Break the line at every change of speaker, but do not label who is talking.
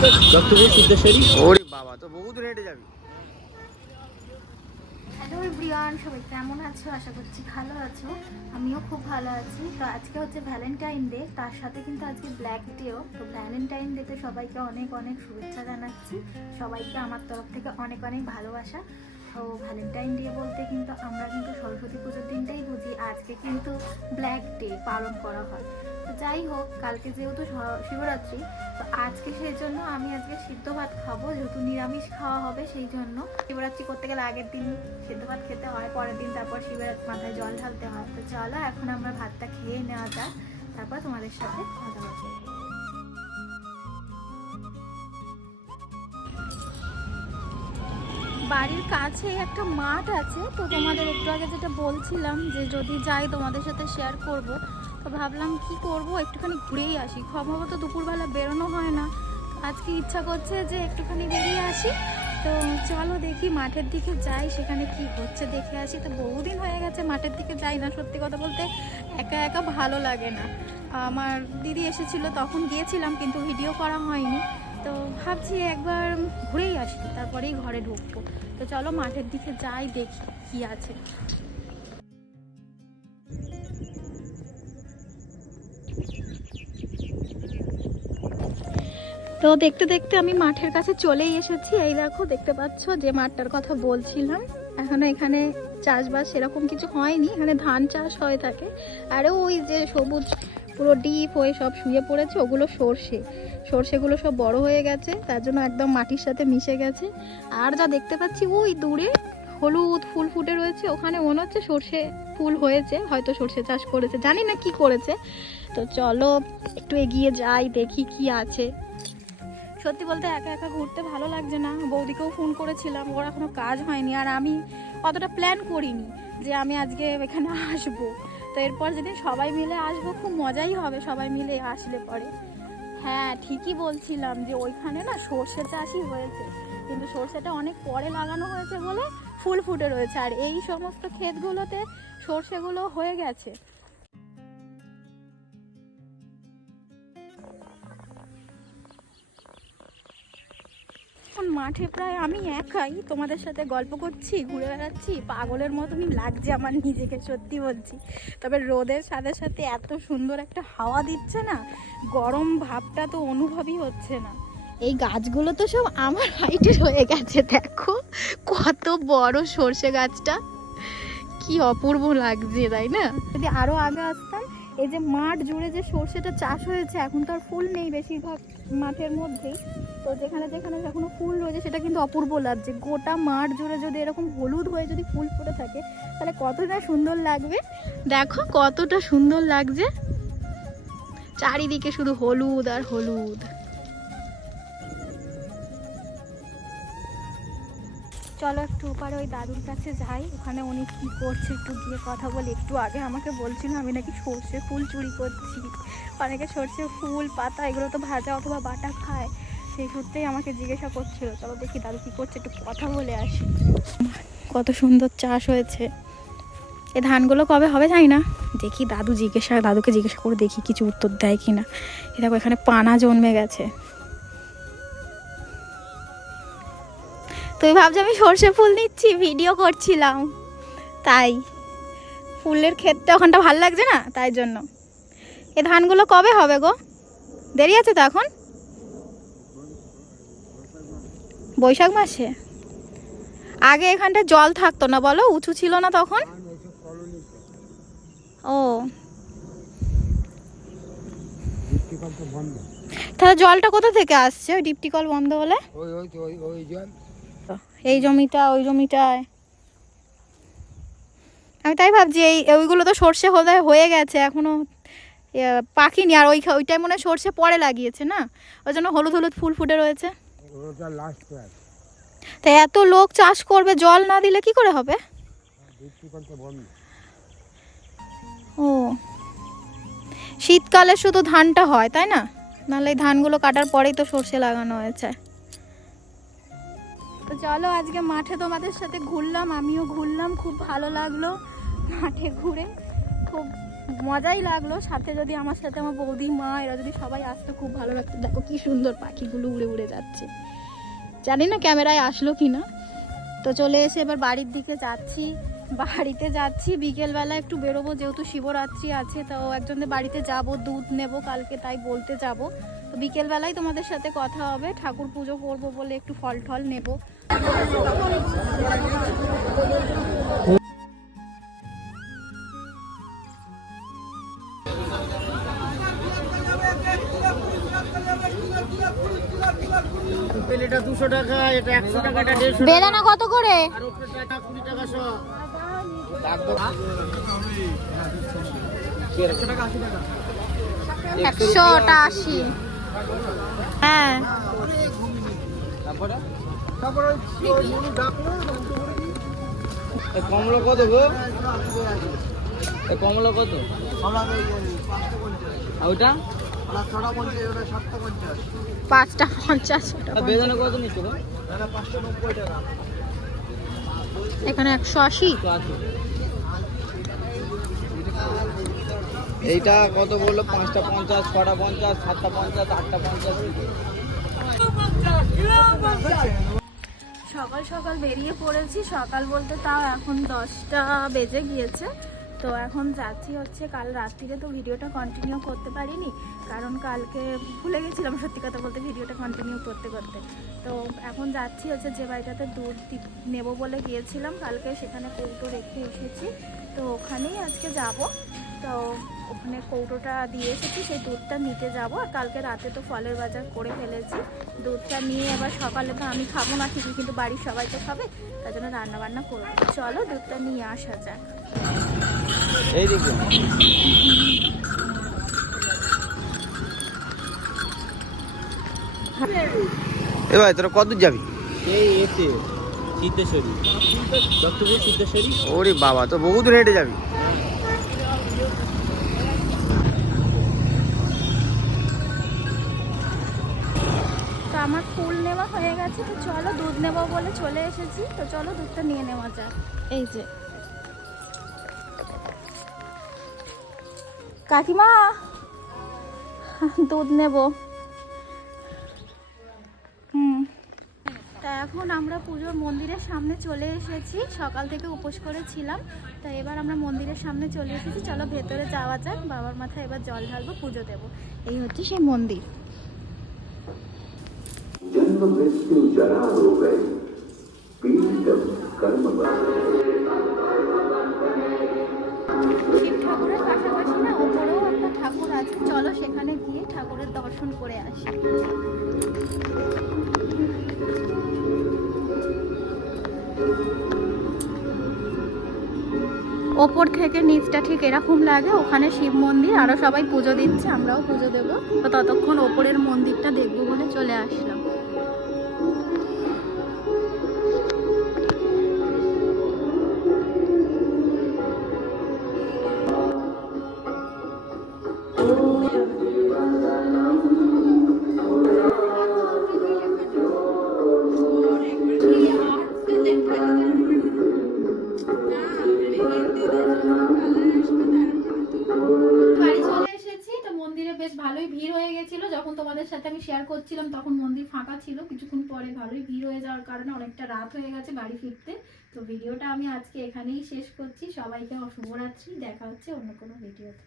দত্তপুর সিদ্ধেশ্বরী।
ওরে বাবা তো বহু দূর হেঁটে যাবি।
হ্যালো এভরিওয়ান সবাই কেমন আছো? আশা করছি ভালো আছো। আমিও খুব ভালো আছি। তো আজকে হচ্ছে ভ্যালেন্টাইন ডে তার সাথে কিন্তু আজকে ব্ল্যাক ডেও তো ভ্যালেন্টাইন ডেতে সবাইকে অনেক অনেক শুভেচ্ছা জানাচ্ছি। সবাইকে আমার তরফ থেকে অনেক অনেক ভালোবাসা। তো ভ্যালেন্টাইন ডে বলতে কিন্তু আমরা কিন্তু সরস্বতী পুজোর দিনটাই বুঝি, আজকে কিন্তু ব্ল্যাক ডে পালন করা হয়। তো যাই হোক, কালকে যেহেতু শিবরাত্রি, তো আজকে সেই জন্য আমি আজকে সিদ্ধ ভাত খাব, যেহেতু নিরামিষ খাওয়া হবে সেই জন্য। শিবরাত্রি করতে গেলে আগের দিন সিদ্ধ ভাত খেতে হয়, পরের দিন তারপর শিবরাত্রি মাথায় জল ঢালতে হয়। তো চলো, এখন আমরা ভাতটা খেয়ে নেওয়া যাক, তারপর তোমাদের সাথে কথা বলব। বাড়ির কাছে একটা মাঠ আছে, তো তোমাদের একটু আগে যেটা বলছিলাম যে যদি যাই তোমাদের সাথে শেয়ার করব, তো ভাবলাম কি করব, একটুখানি ঘুরেই আসি। সম্ভবত দুপুরবেলা বেরোনো হয় না। আজকে ইচ্ছা করছে যে একটুখানি বেরিয়ে আসি। তো চলো দেখি মাঠের দিকে যাই, সেখানে কি হচ্ছে দেখে আসি। তো বহুদিন হয়ে গেছে মাঠের দিকে যাই না, সত্যি কথা বলতে একা একা ভালো লাগে না। আমার দিদি এসেছিল, তখন গিয়েছিলাম, কিন্তু ভিডিও করা হয়নি। তো ভাবছি একবার ঘুরেই আসি, তারপরেই ঘরে ঢুকবো। তো চলো মাঠের দিকে যাই, দেখি কি আছে। তো দেখতে দেখতে আমি মাঠের কাছে চলেই এসেছি। এই দেখো, দেখতে পাচ্ছ যে মাঠটার কথা বলছিলাম। এখনও এখানে চাষবাস সেরকম কিছু হয়নি, এখানে ধান চাষ হয়ে থাকে। আর ওই যে সবুজ পুরো ডিপ হয়ে সব শুয়ে পড়েছে, ওগুলো সর্ষে। সর্ষেগুলো সব বড় হয়ে গেছে, তার জন্য একদম মাটির সাথে মিশে গেছে। আর যা দেখতে পাচ্ছি, ওই দূরে হলুদ ফুল ফুটে রয়েছে, ওখানে মনে হচ্ছে সর্ষে ফুল হয়েছে, হয়তো সর্ষে চাষ করেছে, জানি না কি করেছে। তো চলো, একটু এগিয়ে যাই, দেখি কি আছে। সত্যি বলতে একা একা ঘুরতে ভালো লাগছে না। বৌদিকেও ফোন করেছিলাম, ওর এখনও কাজ হয়নি, আর আমি অতটা প্ল্যান করিনি যে আমি আজকে এখানে আসব। তো এরপর যেদিন সবাই মিলে আসব, খুব মজাই হবে সবাই মিলে আসলে পরে। হ্যাঁ ঠিকই বলছিলাম যে ওইখানে না সর্ষে চাষই হয়েছে। কিন্তু সর্ষেটা অনেক পরে লাগানো হয়েছে বলে ফুল ফুটে রয়েছে। আর এই সমস্ত ক্ষেতগুলোতে সর্ষেগুলো হয়ে গেছে। এখন মাঠে প্রায় আমি একাই তোমাদের সাথে গল্প করছি, ঘুরে বেড়াচ্ছি। পাগলের মতনই লাগছে আমার নিজেকে, সত্যি বলছি। তবে রোদের সাথে সাথে এত সুন্দর একটা হাওয়া দিচ্ছে না, গরম ভাবটা তো অনুভবই হচ্ছে না। এই গাছগুলো তো সব আমার হাইটের হয়ে গেছে, দেখো। কত বড় সর্ষে গাছটা। কি অপূর্ব লাগছে, তাই না? যদি আরও আগে আসতাম এই যে মাঠ জুড়ে যে সর্ষেটা চাষ হয়েছে এখন তো আর ফুল নেই বেশিরভাগ মাঠের মধ্যেই। তো যেখানে যেখানে এখনও ফুল রয়েছে, সেটা কিন্তু অপূর্ব লাগছে। গোটা মাঠ জুড়ে যদি এরকম হলুদ হয়ে যদি ফুল ফুটে থাকে, তাহলে কতটা সুন্দর লাগবে? দেখো কতটা সুন্দর লাগছে। চারিদিকে শুধু হলুদ আর হলুদ। চলো একটু ওপারে ওই দাদুর কাছে যাই। ওখানে উনি কি করছে একটু গিয়ে কথা বলি। একটু আগে আমাকে বলছিল, আমি নাকি সর্ষে ফুল চুরি করছি। অনেকে সর্ষে ফুল, পাতা, এগুলো তো ভাজা অথবা বাটা খায়। সেই সূত্রেই আমাকে জিজ্ঞাসা করছিল, চলো দেখি দাদু কি করছে, একটু কথা বলে আসি। কত সুন্দর চাষ হয়েছে। এ ধানগুলো কবে হবে জানি না। দেখি দাদু জিজ্ঞাসা, দাদুকে জিজ্ঞাসা করে দেখি কিছু উত্তর দেয় কি না এ দেখো এখানে পানা জন্মে গেছে। তুই ভাবছি আমি সর্ষে ফুল নিচ্ছি ভিডিও করছিলাম। তাই, ফুলের ক্ষেতটা ওখানটা ভালো লাগছে না? তাই জন্য। এ ধানগুলো কবে হবে গো? দেরি আছে তো এখন? বৈশাখ মাসে? আগে এখানটা জল থাকতো না, বলো? উঁচু ছিল না তখন? ও। তাহলে জলটা কোথা থেকে আসছে? ওই ডিপটি কল বন্ধ হলে?
ওই ওই ওই ওই জল
এই জমিটা ওই জমিটায়। আমি তাই ভাবছি এই ওইগুলো তো সর্ষে হলে হয়ে গেছে এখনও এ, পাকিনি। আর ওই ওইটাই মনে হয় সর্ষে পরে লাগিয়েছে না? ওই জন্য হলুদ হলুদ ফুল ফুটে রয়েছে। তাই এত লোক চাষ করবে জল না দিলে কি করে হবে? ও। শীতকালে শুধু ধানটা হয় তাই না? নাহলে এই ধানগুলো কাটার পরেই তো সর্ষে লাগানো হয়েছে। তো চলো আজকে মাঠে তোমাদের সাথে ঘুরলাম, আমিও ঘুরলাম, খুব ভালো লাগল মাঠে ঘুরে। খুব মজাই লাগল, সাথে যদি আমার সাথে আমার বৌদি, মা, এরা যদি সবাই আসতো, খুব ভালো লাগতো। দেখো কি সুন্দর পাখিগুলো উড়ে উড়ে যাচ্ছে। জানি না ক্যামেরায় আসলো কি না। তো চলে এসে এবার বাড়ির দিকে যাচ্ছি। বাড়িতে যাচ্ছি, বিকেলবেলা একটু বেরোবো, যেহেতু শিবরাত্রি আছে, তো একজনের বাড়িতে যাব, দুধ নেব, কালকে তাই বলতে যাব। তো বিকেলবেলায় তোমাদের সাথে কথা হবে, ঠাকুর পুজো করব বলে একটু ফল টল নেব।
একশো
বেদানা কত করে?
আর উপরে টাকা কুড়ি টাকা শো।
একশোটা আশি। হ্যাঁ।
তারপরে? কমলা কত গো? কমলা কত? ওইটা?
পাঁচটা পঞ্চাশ
বেদানা কত নিচ্ছ গো?
এখানে একশো আশি।
এইটা কত বলল? পাঁচটা পঞ্চাশ ছটা পঞ্চাশ সাতটা পঞ্চাশ আটটা পঞ্চাশ।
সকাল সকাল বেরিয়ে পড়েছি। সকাল বলতে তাও এখন দশটা বেজে গিয়েছে। তো এখন যাচ্ছি হচ্ছে কাল রাত্রিরে। তো ভিডিওটা কন্টিনিউ করতে পারিনি। কারণ কালকে ভুলে গেছিলাম সত্যি কথা বলতে ভিডিওটা কন্টিনিউ করতে করতে। তো এখন যাচ্ছি হচ্ছে যে বাড়িটাতে দুধ নেব বলে গিয়েছিলাম। কালকে সেখানে কৌটো রেখে এসেছি। তো ওখানেই আজকে যাব। তো ওখানে কৌটোটা দিয়ে এসেছি সেই দুধটা নিতে যাব। আর কালকে রাতে তো ফলের বাজার করে ফেলেছি। দুধটা নিয়ে এবার সকালে তো আমি খাব না ঠিকই কিন্তু বাড়ির সবাই তো খাবে তার জন্য রান্না বান্না করব। চলো দুধটা নিয়ে আসা যাক।
এই এ ভাই তোরা কত যাবি?
এই এতে সিদ্ধেশ্বরী। দত্তপুর সিদ্ধেশ্বরী
ওরে বাবা তো বহু দূর হেঁটে যাবি।
আমার ফুল নেওয়া হয়ে গেছে, তো চলো দুধ নেব বলে চলে এসেছি। তো চলো দুধটা নিয়ে নেওয়া যাক। এই যে। কাকিমা, দুধ নেব। হুম। তা এখন আমরা পুজোর মন্দিরের সামনে চলে এসেছি। সকাল থেকে উপোস করেছিলাম তা এবার আমরা মন্দিরের সামনে চলে এসেছি। চলো ভেতরে যাওয়া যাক। বাবার মাথায় এবার জল ঢালবো, পুজো দেবো। এই হচ্ছে সেই মন্দির।
जन्म मृत्यु जरा हो गए पीड़ितम कर्म
শিব ঠাকুরের পাশাপাশি না ওপরেও একটা ঠাকুর আছে চলো সেখানে গিয়ে ঠাকুরের দর্শন করে আসি ওপর থেকে নিচটা ঠিক এরকম লাগে ওখানে শিব মন্দির আরো সবাই পুজো দিচ্ছে আমরাও পুজো দেবো তো ততক্ষণ ওপরের মন্দিরটা দেখবো বলে চলে আসলাম যখন তোমাদের সাথে আমি শেয়ার করছিলাম, তখন মন্দির ফাঁকা ছিল। কিছুক্ষণ পরে ভালোই ভিড় হয়ে যাওয়ার কারণে অনেকটা রাত হয়ে গেছে বাড়ি ফিরতে। তো ভিডিওটা আমি আজকে এখানেই শেষ করছি। সবাইকে শুভরাত্রি দেখা হচ্ছে অন্য কোনো ভিডিওতে